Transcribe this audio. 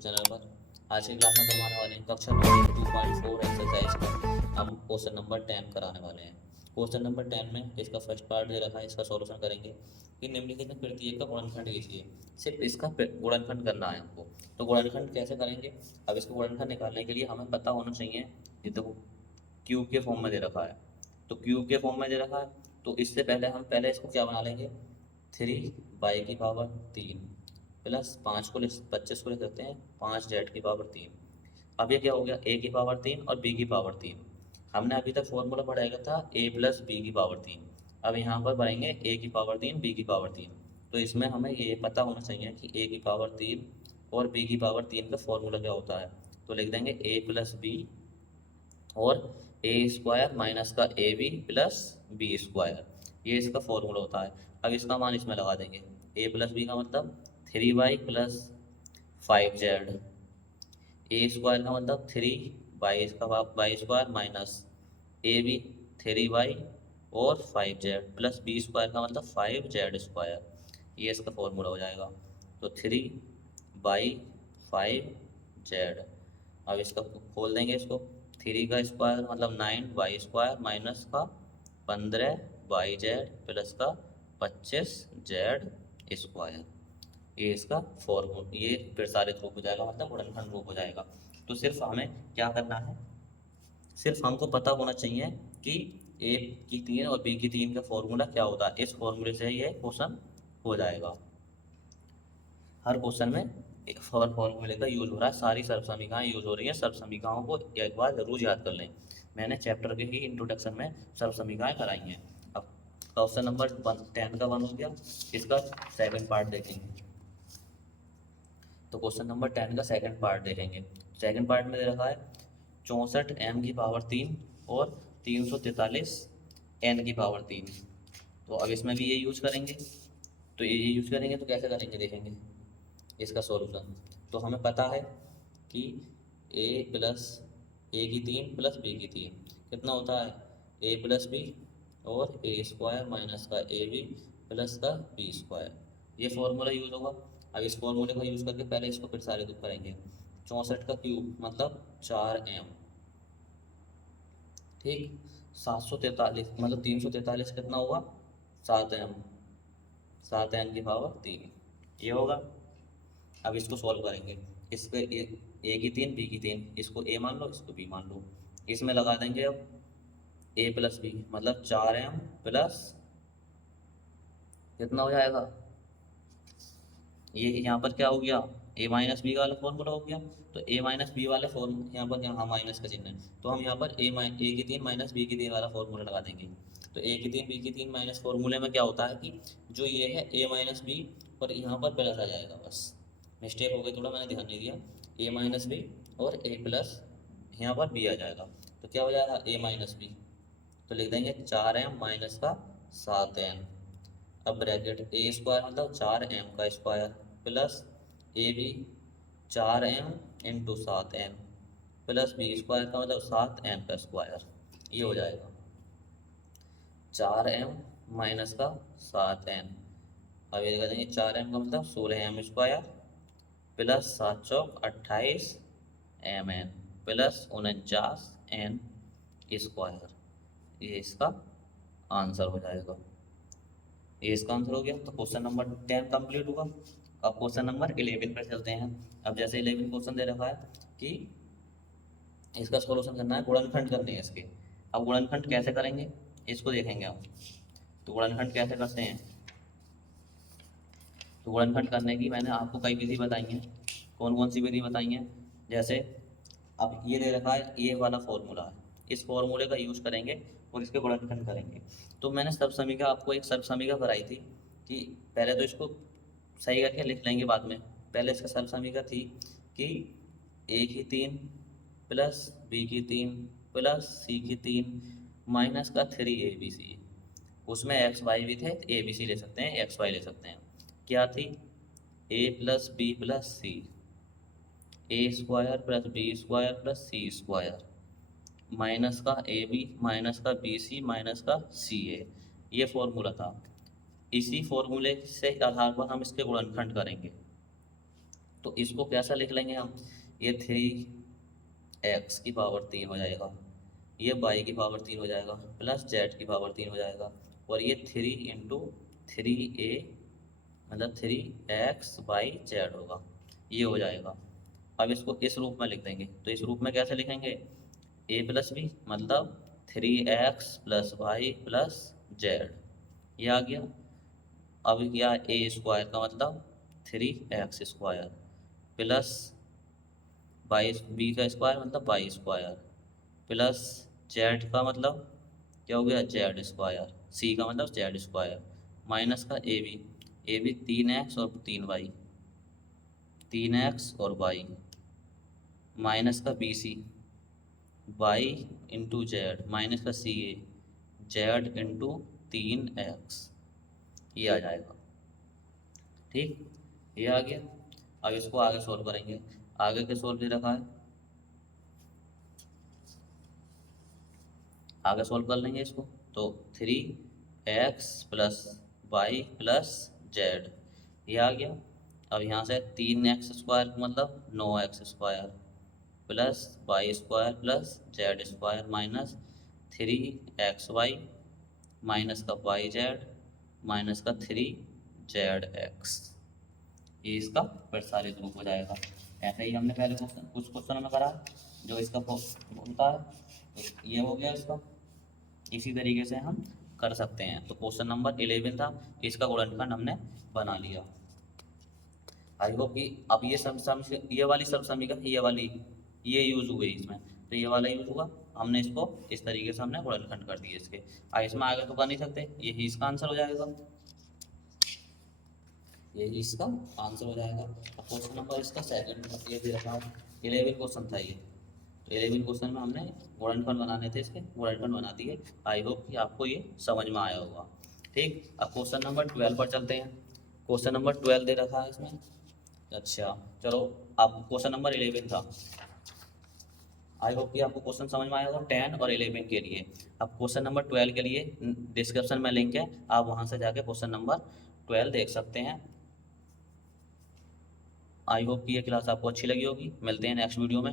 Channel पर। आज की क्लास में करवाने वाले हैं कक्षा 2.4 एक्सरसाइज का हम क्वेश्चन नंबर 10 कराने वाले हैं। क्वेश्चन नंबर 10 में इसका फर्स्ट पार्ट दे रखा है, इसका सॉल्यूशन करेंगे कि निम्नलिखित में प्रत्येक का गुणनखंड कीजिए। सिर्फ इसका गुणनखंड करना है हमको। तो गुणनखंड कैसे करेंगे? अब इसको गुणनखंड निकालने के लिए हमें पता होना चाहिए, ये देखो क्यूब के फॉर्म में दे रखा है। तो क्यूब के फॉर्म में दे रखा है, तो इससे पहले हम इसको क्या बना लेंगे, 3/3 प्लस 25 को लिख सकते हैं 5z/3। अब ये क्या हो गया, a/3 और b/3। हमने अभी तक फॉर्मूला पढ़ाया था a प्लस b/3। अब यहाँ पर पढ़ेंगे a/3 b/3। तो इसमें हमें ये पता होना चाहिए कि a/3 और b/3 का फॉर्मूला क्या होता है। तो लिख देंगे a प्लस बी और ए स्क्वायर माइनस का A B plus B square, ये इसका फॉर्मूला होता है। अब इसका मान इसमें लगा देंगे, ए प्लस बी का मतलब 3y प्लस 5z, ए स्क्वायर का मतलब 3y इसका Y square minus A B 3y और 5z प्लस बी स्क्वायर का मतलब 5z स्क्वायर, ये इसका फॉर्मूला हो जाएगा। तो 3/5z। अब इसका खोल देंगे इसको, 3 का स्क्वायर मतलब 9y स्क्वायर माइनस का 15y z प्लस का 25z स्क्वायर, ये इसका फॉर्मूला, ये प्रसारित रूप हो जाएगा, मतलब गुणनखंड रूप हो जाएगा। तो सिर्फ हमें क्या करना है, सिर्फ हमको पता होना चाहिए कि a/3 और b/3 का फॉर्मूला क्या होता है। इस फॉर्मूले से ये क्वेश्चन हो जाएगा। हर क्वेश्चन में एक फॉर्मूले का यूज हो रहा है, सारी सर्वसमीकाएं यूज हो रही हैं। सर्वसमीकाओं को एक बार जरूर याद कर लें, मैंने चैप्टर के ही इंट्रोडक्शन में सर्वसमीकाएं कराई हैं। अब क्वेश्चन नंबर 10 का 1 हो गया, इसका सेकंड पार्ट देखेंगे। तो क्वेश्चन नंबर 10 का सेकंड पार्ट देखेंगे। सेकंड पार्ट में दे रखा है 64m/3 और 343n/3। तो अब इसमें भी ये यूज करेंगे। तो ये यूज करेंगे तो कैसे करेंगे देखेंगे इसका सॉल्यूशन। तो हमें पता है कि a/3 प्लस b/3 कितना होता है, a प्लस बी और ए स्क्वायर माइनस का ए बी प्लस का बी स्क्वायर, ये फॉर्मूला यूज होगा। अब इस फॉर्मूले का यूज करके पहले इसको फिर सारे दुख करेंगे। 64 का क्यूब मतलब 4m, ठीक। 743 मतलब 343 कितना हुआ, 7m, 7n/3, ये होगा। अब इसको सॉल्व करेंगे, इसको a/3 b/3, इसको a मान लो, इसको b मान लो। इसमें लगा देंगे अब a प्लस बी मतलब 4m प्लस कितना हो जाएगा, ये यहाँ पर क्या हो गया, a माइनस बी वाला फॉर्मूला हो गया। तो a माइनस बी वाले फॉर्मूला यहाँ पर, यहाँ माइनस का चिन्ह है, तो हम यहाँ पर a/3 माइनस b/3 वाला फॉर्मूला लगा देंगे। तो a/3 b/3 माइनस फॉर्मूले में क्या होता है कि जो ये है a माइनस बी और यहाँ पर प्लस आ जाएगा, बस मिस्टेक हो गई थोड़ा, मैंने ध्यान नहीं दिया। a माइनस बी और a प्लस यहाँ पर b आ जाएगा, तो क्या हो जाएगा a माइनस बी। तो लिख देंगे 4m माइनस का 7n। अब ब्रैकेट ए स्क्वायर मतलब 4m का square plus A B 4m into 7n plus B square का मतलब 7n का स्क्वायर, ये हो जाएगा 4m माइनस का 7n। अब ये देंगे 4m का मतलब 16m² plus 7×4 = 28mn plus 49n², ये इसका आंसर हो जाएगा। ये इसका आंसर हो गया। तो क्वेश्चन नंबर 10 कंप्लीट हुआ। अब क्वेश्चन नंबर 11 पर चलते हैं। अब जैसे 11 क्वेश्चन दे रखा है कि इसका सॉल्यूशन करना है, गुणनखंड करने हैं इसके। अब गुणनखंड कैसे करेंगे इसको देखेंगे हम। तो गुणनखंड कैसे करते हैं, तो गुणनखंड करने की मैंने आपको कई विधि बताई हैं। कौन कौन सी विधि बताई हैं, जैसे अब ये दे रखा है, ये वाला फॉर्मूला है, इस फॉर्मूले का यूज करेंगे और इसके गुणनखंड करेंगे। तो मैंने सर्वसमीका, आपको एक सर्वसमीका कराई थी कि पहले तो इसको सही करके लिख लेंगे बाद में। पहले इसका सर्वसमीका थी कि a/3 plus b/3 plus c/3 minus का 3abc, उसमें एक्स वाई भी थे, ए बी सी ले सकते हैं, एक्स वाई ले सकते हैं। क्या थी, a plus B plus C, A square plus B square plus C square minus का ए बी माइनस का बी सी माइनस का सी ए, ये फॉर्मूला था। इसी फॉर्मूले से आधार पर हम इसके गुणनखंड करेंगे। तो इसको कैसा लिख लेंगे हम, ये 3x की पावर 3 हो जाएगा, ये y की पावर 3 हो जाएगा, प्लस z की पावर 3 हो जाएगा, और ये 3 इंटू 3a मतलब 3x/z होगा, ये हो जाएगा। अब इसको इस रूप में लिख देंगे, तो इस रूप में कैसे लिखेंगे, a प्लस बी मतलब 3x plus Y plus Z, ये आ गया। अब क्या, ए स्क्वायर का मतलब 3x² प्लस बाई, बी का स्क्वायर मतलब बाई स्क्वायर, प्लस जेड का मतलब क्या हो गया, Z², सी का मतलब Z², माइनस का ए बी 3x और 3y, 3x और y, माइनस का B C y into Z, minus का सी ए जेड इंटू 3x, ये आ जाएगा। ठीक, ये आ गया। अब इसको आगे सोल्व करेंगे, आगे के सोल्व दे रखा है, आगे सोल्व कर लेंगे इसको। तो 3x plus Y plus Z, ये आ गया। अब यहाँ से 3x² मतलब 9x² plus y² plus z² minus 3xy minus का yz माइनस का 3zx, ये इसका प्रसारित रूप हो जाएगा। ऐसे ही हमने पहले कुछ क्वेश्चन में करा जो इसका होता है, तो ये हो गया इसका। इसी तरीके से हम कर सकते हैं। तो क्वेश्चन नंबर 11 था, इसका गुणनखंड हमने बना लिया। आई होप कि अब ये ये वाली सब समीकरण, ये वाली ये यूज हुए इसमें, तो ये वाला यूज हुआ, हमने इसको इस तरीके से हमने गुणनखंड कर दिए इसके। इसमें आगे तो कर नहीं सकते, यही इसका आंसर हो जाएगा, यही इसका आंसर हो जाएगा। अब क्वेश्चन नंबर इसका सेकंड ये दे रखा है, 11 क्वेश्चन था ये। तो 11 क्वेश्चन में हमने गुणनखंड बनाने थे, इसके गुणनखंड बना दिए। आई होप कि आपको ये समझ में आया होगा। ठीक, अब क्वेश्चन नंबर 12 पर चलते हैं। क्वेश्चन नंबर 12 दे रखा है इसमें। अच्छा चलो, अब क्वेश्चन नंबर 11 था। आई होप कि आपको क्वेश्चन समझ में आया होगा 10 और 11 के लिए। अब क्वेश्चन नंबर 12 के लिए डिस्क्रिप्शन में लिंक है, आप वहाँ से जाके क्वेश्चन नंबर 12 देख सकते हैं। आई होप कि ये क्लास आपको अच्छी लगी होगी। मिलते हैं नेक्स्ट वीडियो में।